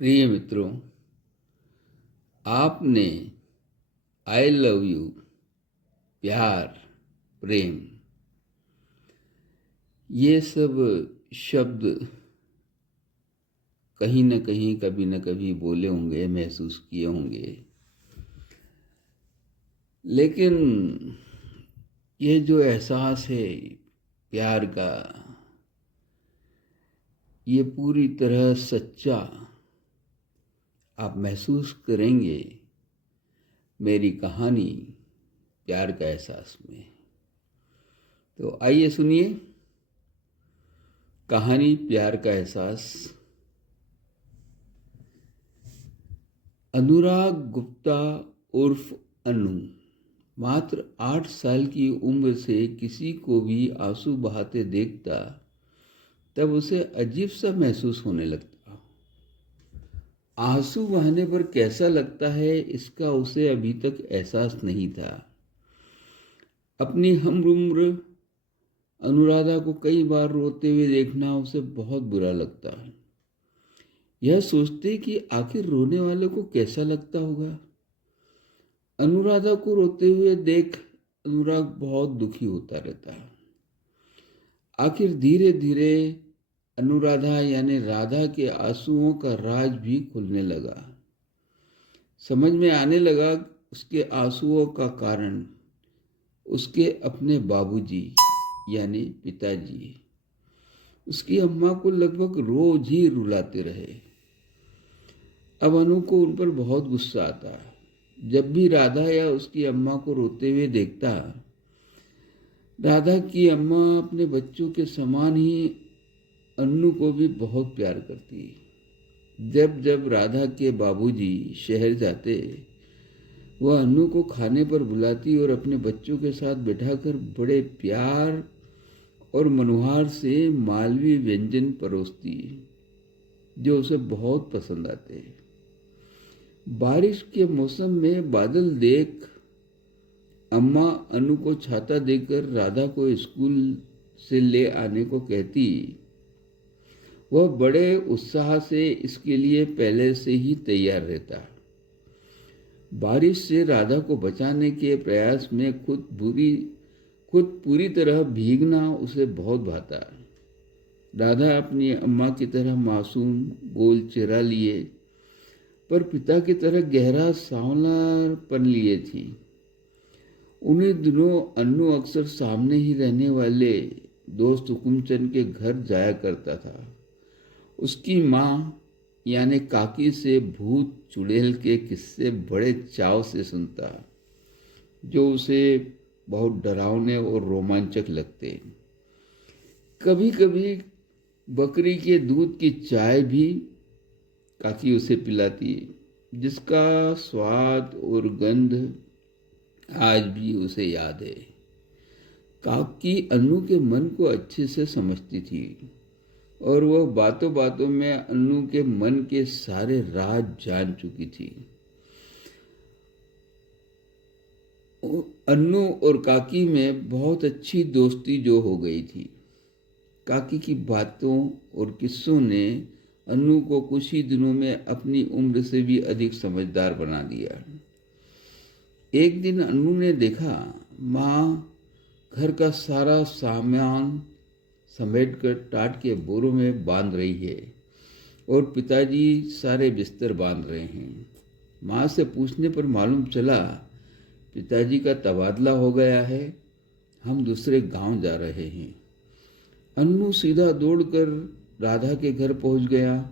प्रिय मित्रों, आपने आई लव यू, प्यार, प्रेम, ये सब शब्द कहीं न कहीं कभी न कभी बोले होंगे, महसूस किए होंगे। लेकिन ये जो एहसास है प्यार का, ये पूरी तरह सच्चा आप महसूस करेंगे मेरी कहानी प्यार का एहसास में। तो आइए सुनिए कहानी प्यार का एहसास। अनुराग गुप्ता उर्फ अनु मात्र 8 साल की उम्र से किसी को भी आंसू बहाते देखता तब उसे अजीब सा महसूस होने लगता। आंसू बहाने पर कैसा लगता है इसका उसे अभी तक एहसास नहीं था। अपनी हमउम्र अनुराधा को कई बार रोते हुए देखना उसे बहुत बुरा लगता है। यह सोचते कि आखिर रोने वाले को कैसा लगता होगा। अनुराधा को रोते हुए देख अनुराग बहुत दुखी होता रहता है। आखिर धीरे धीरे अनुराधा यानी राधा के आंसुओं का राज भी खुलने लगा। समझ में आने लगा उसके आंसुओं का कारण उसके अपने बाबूजी यानी पिताजी उसकी अम्मा को लगभग रोज ही रुलाते रहे। अब अनु को उन पर बहुत गुस्सा आता। जब भी राधा या उसकी अम्मा को रोते हुए देखता, राधा की अम्मा अपने बच्चों के समान ही अन्नू को भी बहुत प्यार करती। जब जब राधा के बाबूजी शहर जाते, वह अन्नू को खाने पर बुलाती और अपने बच्चों के साथ बैठाकर बड़े प्यार और मनोहार से मालवी व्यंजन परोसती जो उसे बहुत पसंद आते। बारिश के मौसम में बादल देख अम्मा अनु को छाता देकर राधा को स्कूल से ले आने को कहती। वह बड़े उत्साह से इसके लिए पहले से ही तैयार रहता। बारिश से राधा को बचाने के प्रयास में खुद पूरी तरह भीगना उसे बहुत भाता। राधा अपनी अम्मा की तरह मासूम गोल चेहरा लिए पर पिता की तरह गहरा सांवलापन लिए थी। उन्हीं दिनों अन्नू अक्सर सामने ही रहने वाले दोस्त हुकुमचंद के घर जाया करता था। उसकी माँ यानी काकी से भूत चुड़ैल के किस्से बड़े चाव से सुनता जो उसे बहुत डरावने और रोमांचक लगते। कभी कभी बकरी के दूध की चाय भी काकी उसे पिलाती जिसका स्वाद और गंध आज भी उसे याद है। काकी अन्नू के मन को अच्छे से समझती थी और वह बातों बातों में अन्नू के मन के सारे राज जान चुकी थी। अन्नू और काकी में बहुत अच्छी दोस्ती जो हो गई थी। काकी की बातों और किस्सों ने अन्नू को कुछ ही दिनों में अपनी उम्र से भी अधिक समझदार बना दिया। एक दिन अन्नू ने देखा माँ घर का सारा सामान समेटकर टाट के बोरों में बांध रही है और पिताजी सारे बिस्तर बांध रहे हैं। माँ से पूछने पर मालूम चला पिताजी का तबादला हो गया है, हम दूसरे गांव जा रहे हैं। अन्नू सीधा दौड़कर राधा के घर पहुंच गया।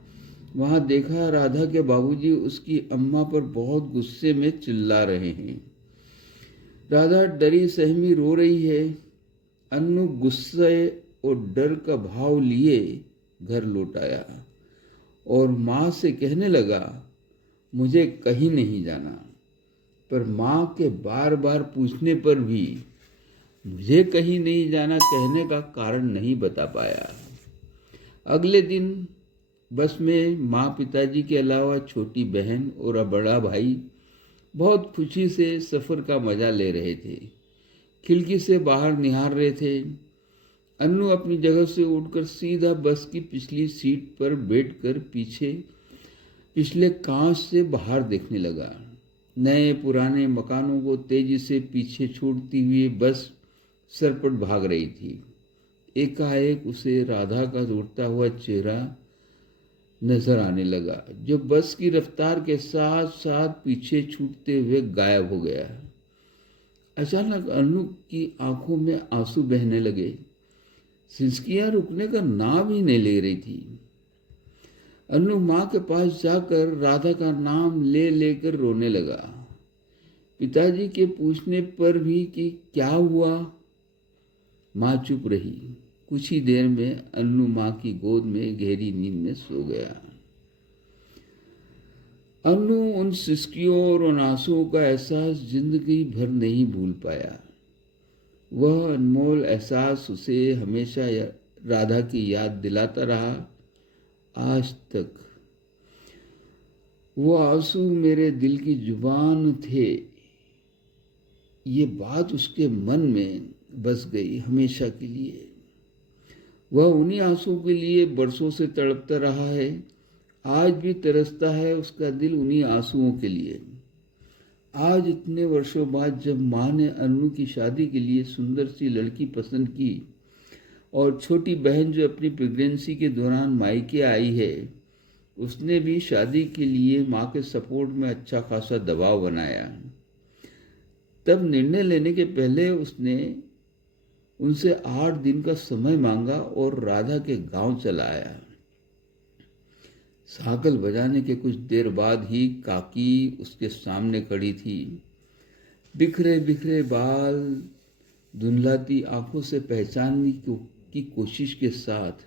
वहां देखा राधा के बाबूजी उसकी अम्मा पर बहुत गुस्से में चिल्ला रहे हैं। राधा डरी सहमी रो रही है। अन्नू गुस्से और डर का भाव लिए घर लौट आया और माँ से कहने लगा मुझे कहीं नहीं जाना। पर माँ के बार बार पूछने पर भी मुझे कहीं नहीं जाना कहने का कारण नहीं बता पाया। अगले दिन बस में माँ पिताजी के अलावा छोटी बहन और बड़ा भाई बहुत खुशी से सफ़र का मज़ा ले रहे थे। खिड़की से बाहर निहार रहे थे। अन्नू अपनी जगह से उठकर सीधा बस की पिछली सीट पर बैठकर पीछे पिछले कांच से बाहर देखने लगा। नए पुराने मकानों को तेजी से पीछे छोड़ती हुई बस सरपट भाग रही थी। एकाएक उसे राधा का दौड़ता हुआ चेहरा नजर आने लगा, जो बस की रफ्तार के साथ साथ पीछे छूटते हुए गायब हो गया। अचानक अनु की आंखों में आंसू बहने लगे। सिसकियां रुकने का नाम ही नहीं ले रही थी। अनु माँ के पास जाकर राधा का नाम ले लेकर रोने लगा। पिताजी के पूछने पर भी कि क्या हुआ, माँ चुप रही। कुछ ही देर में अन्नू माँ की गोद में गहरी नींद में सो गया। अन्नू उन सिसकियों और उन आंसुओं का एहसास जिंदगी भर नहीं भूल पाया। वह अनमोल एहसास उसे हमेशा राधा की याद दिलाता रहा, आज तक। वो आंसू मेरे दिल की जुबान थे, ये बात उसके मन में बस गई हमेशा के लिए। वह उन्हीं आंसुओं के लिए बरसों से तड़पता रहा है। आज भी तरसता है उसका दिल उन्हीं आंसुओं के लिए। आज इतने वर्षों बाद जब माँ ने अन्नू की शादी के लिए सुंदर सी लड़की पसंद की और छोटी बहन जो अपनी प्रेगनेंसी के दौरान मायके आई है, उसने भी शादी के लिए माँ के सपोर्ट में अच्छा खासा दबाव बनाया। तब निर्णय लेने के पहले उसने उनसे 8 दिन का समय मांगा और राधा के गांव चला आया। साकल बजाने के कुछ देर बाद ही काकी उसके सामने खड़ी थी। बिखरे बिखरे बाल, धुंधलाती आंखों से पहचानने की कोशिश के साथ,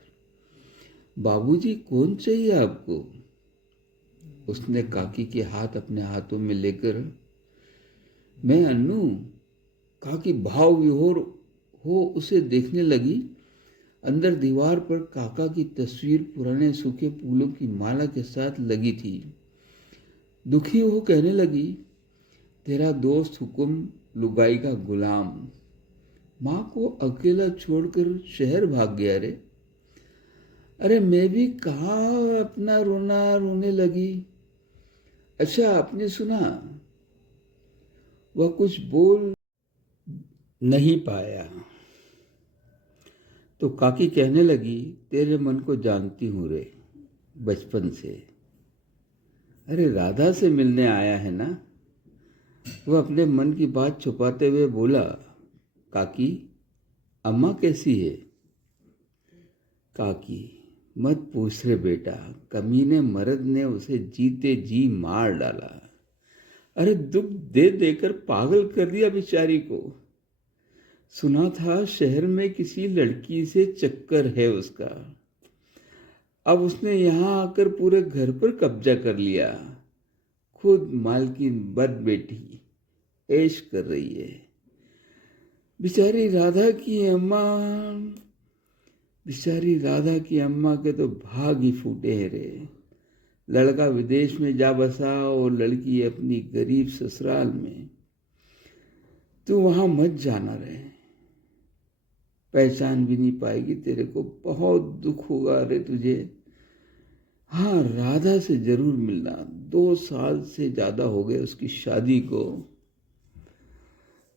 बाबूजी कौन चाहिए आपको? उसने काकी के हाथ अपने हाथों में लेकर, मैं अन्नू। काकी भाव विभोर हो उसे देखने लगी। अंदर दीवार पर काका की तस्वीर पुराने सूखे फूलों की माला के साथ लगी थी। दुखी हो कहने लगी, तेरा दोस्त हुकुम लुगाई का गुलाम माँ को अकेला छोड़कर शहर भाग गया रे। अरे मैं भी कहाँ अपना रोना रोने लगी। अच्छा आपने सुना? वह कुछ बोल नहीं पाया तो काकी कहने लगी, तेरे मन को जानती हूँ रे, बचपन से। अरे राधा से मिलने आया है ना? वह अपने मन की बात छुपाते हुए बोला, काकी अम्मा कैसी है? काकी मत पूछ रे बेटा, कमीने मर्द ने उसे जीते जी मार डाला। अरे दुख दे देकर पागल कर दिया बेचारी को। सुना था शहर में किसी लड़की से चक्कर है उसका। अब उसने यहाँ आकर पूरे घर पर कब्जा कर लिया। खुद मालकिन बद बेटी ऐश कर रही है। बेचारी राधा की अम्मा के तो भाग ही फूटे हैं रे। लड़का विदेश में जा बसा और लड़की अपनी गरीब ससुराल में। तू वहां मत जाना रे, पहचान भी नहीं पाएगी तेरे को, बहुत दुख होगा रे तुझे। हाँ राधा से जरूर मिलना, 2 साल से ज्यादा हो गए उसकी शादी को।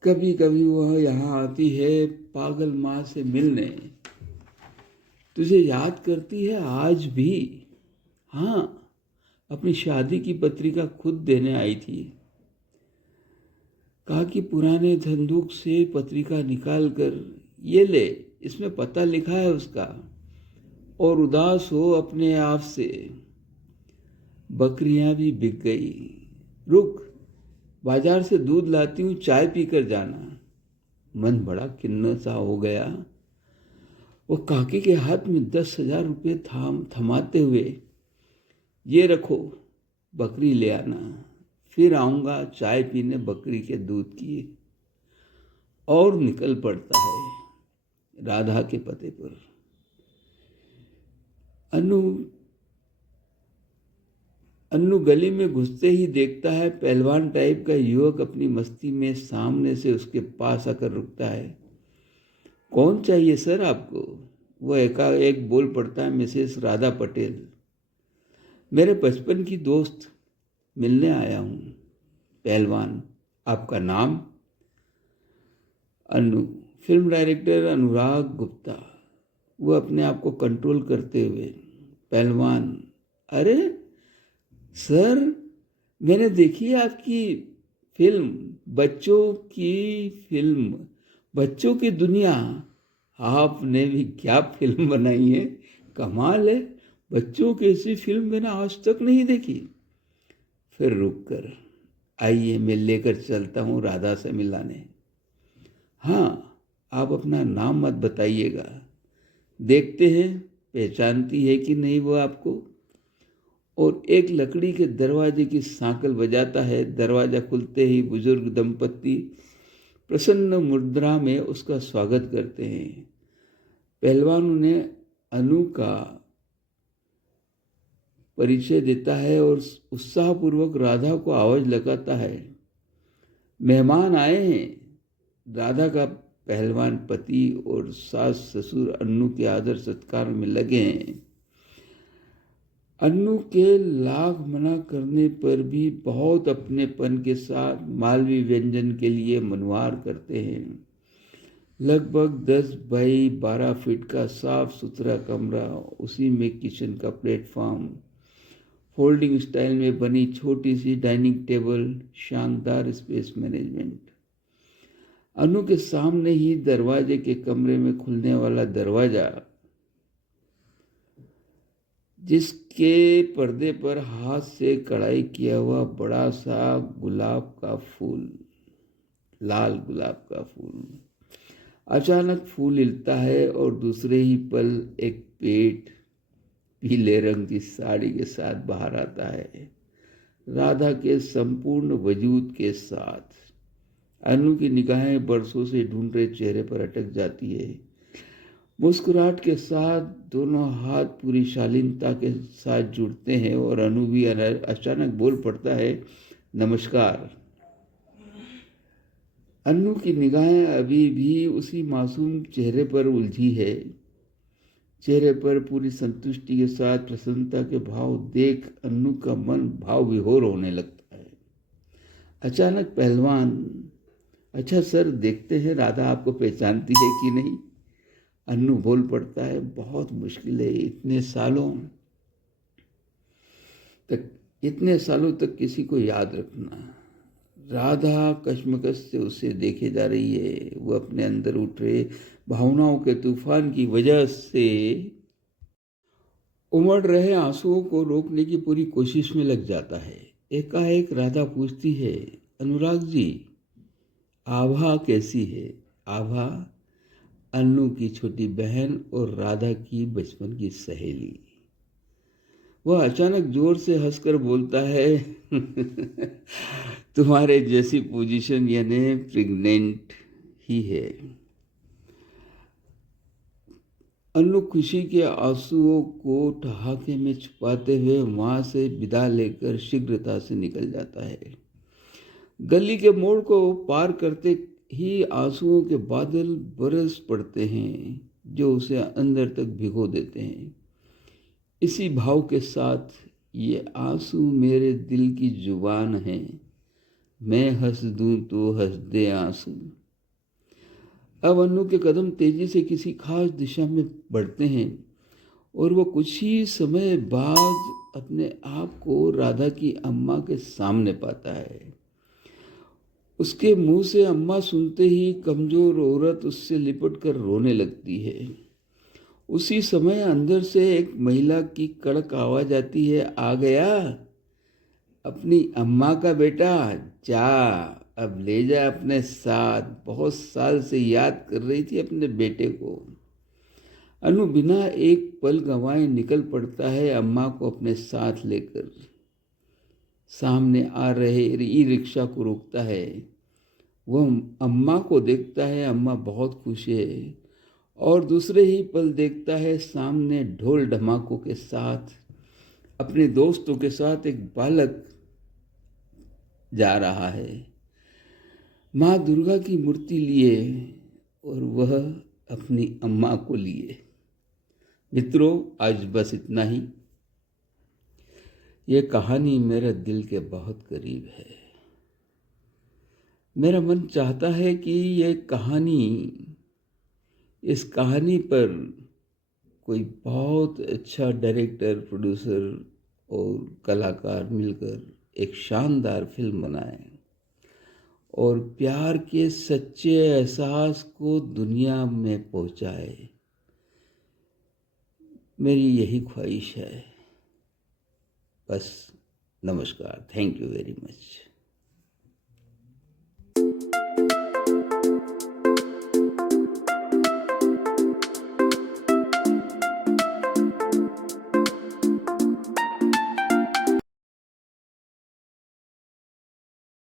कभी कभी वह यहाँ आती है पागल माँ से मिलने, तुझे याद करती है आज भी। हाँ अपनी शादी की पत्रिका खुद देने आई थी। कहा कि पुराने संदूक से पत्रिका निकाल कर ये ले, इसमें पता लिखा है उसका, और उदास हो अपने आप से। बकरियां भी बिक गई, रुक बाजार से दूध लाती हूँ, चाय पीकर जाना। मन बड़ा खिन्न सा हो गया। वो काकी के हाथ में 10,000 रुपये थमाते हुए, ये रखो बकरी ले आना, फिर आऊँगा चाय पीने बकरी के दूध की। और निकल पड़ता है राधा के पते पर। अन्नू गली में घुसते ही देखता है पहलवान टाइप का युवक अपनी मस्ती में सामने से उसके पास आकर रुकता है। कौन चाहिए सर आपको? वह एकाएक बोल पड़ता है, मिसेस राधा पटेल। मेरे बचपन की दोस्त मिलने आया हूँ। पहलवान, आपका नाम? अनु। Film director Anurag Gupta. वो अपने आप को कंट्रोल करते हुए। पहलवान, अरे सर, मैंने देखी आपकी फिल्म, बच्चों की फिल्म, बच्चों की दुनिया। आपने भी क्या फिल्म बनाई है, कमाल है। बच्चों की ऐसी फिल्म मैंने आज तक नहीं देखी। फिर रुक कर, आइए मैं लेकर चलता हूँ राधा से मिलाने। हाँ, आप अपना नाम मत बताइएगा, देखते हैं पहचानती है कि नहीं वो आपको। और एक लकड़ी के दरवाजे की सांकल बजाता है। दरवाजा खुलते ही बुजुर्ग दंपत्ति प्रसन्न मुद्रा में उसका स्वागत करते हैं। पहलवान उन्हें अनु का परिचय देता है और उत्साहपूर्वक राधा को आवाज लगाता है, मेहमान आए हैं। राधा का पहलवान पति और सास ससुर अन्नू के आदर सत्कार में लगे हैं। अन्नू के लाख मना करने पर भी बहुत अपनेपन के साथ मालवी व्यंजन के लिए मनवार करते हैं। लगभग 10 बाई 12 फीट का साफ सुथरा कमरा, उसी में किचन का प्लेटफॉर्म, फोल्डिंग स्टाइल में बनी छोटी सी डाइनिंग टेबल, शानदार स्पेस मैनेजमेंट। अनु के सामने ही दरवाजे के कमरे में खुलने वाला दरवाजा, जिसके पर्दे पर हाथ से कढ़ाई किया हुआ बड़ा सा गुलाब का फूल, लाल गुलाब का फूल। अचानक फूल हिलता है और दूसरे ही पल एक पेट पीले रंग की साड़ी के साथ बाहर आता है, राधा के संपूर्ण वजूद के साथ। अनु की निगाहें बरसों से ढूंढ रहे चेहरे पर अटक जाती है। मुस्कुराहट के साथ दोनों हाथ पूरी शालीनता के साथ जुड़ते हैं और अनु भी अचानक बोल पड़ता है, नमस्कार। अनु की निगाहें अभी भी उसी मासूम चेहरे पर उलझी है। चेहरे पर पूरी संतुष्टि के साथ प्रसन्नता के भाव देख अनु का मन भाव विभोर होने लगता है। अचानक पहलवान, अच्छा सर, देखते हैं राधा आपको पहचानती है कि नहीं। अन्नू बोल पड़ता है, बहुत मुश्किल है, इतने सालों तक किसी को याद रखना। राधा कश्मकश से उसे देखे जा रही है। वो अपने अंदर उठ रहे भावनाओं के तूफान की वजह से उमड़ रहे आंसुओं को रोकने की पूरी कोशिश में लग जाता है। एकाएक राधा पूछती है, अनुराग जी, आभा कैसी है? आभा अन्नू की छोटी बहन और राधा की बचपन की सहेली। वह अचानक जोर से हंसकर बोलता है, तुम्हारे जैसी पोजीशन यानी प्रेग्नेंट ही है। अन्नू खुशी के आंसुओं को ठहाके में छुपाते हुए वहां से विदा लेकर शीघ्रता से निकल जाता है। गली के मोड़ को पार करते ही आंसुओं के बादल बरस पड़ते हैं जो उसे अंदर तक भिगो देते हैं। इसी भाव के साथ, ये आंसू मेरे दिल की जुबान है, मैं हंस दूं तो हंस दे आंसू। अब अन्नू के कदम तेजी से किसी खास दिशा में बढ़ते हैं और वो कुछ ही समय बाद अपने आप को राधा की अम्मा के सामने पाता है। उसके मुंह से अम्मा सुनते ही कमजोर औरत उससे लिपट कर रोने लगती है। उसी समय अंदर से एक महिला की कड़क आवाज आती है, आ गया अपनी अम्मा का बेटा, जा अब ले जा अपने साथ, बहुत साल से याद कर रही थी अपने बेटे को। अनु बिना एक पल गंवाए निकल पड़ता है अम्मा को अपने साथ लेकर। सामने आ रहे ई रिक्शा को रोकता है। वह अम्मा को देखता है, अम्मा बहुत खुश है और दूसरे ही पल देखता है सामने ढोल ढमाकों के साथ अपने दोस्तों के साथ एक बालक जा रहा है, माँ दुर्गा की मूर्ति लिए और वह अपनी अम्मा को लिए। मित्रों, आज बस इतना ही। ये कहानी मेरे दिल के बहुत करीब है। मेरा मन चाहता है कि इस कहानी पर कोई बहुत अच्छा डायरेक्टर, प्रोड्यूसर और कलाकार मिलकर एक शानदार फिल्म बनाए और प्यार के सच्चे एहसास को दुनिया में पहुंचाए। मेरी यही ख्वाहिश है। बस, नमस्कार। Thank you very much.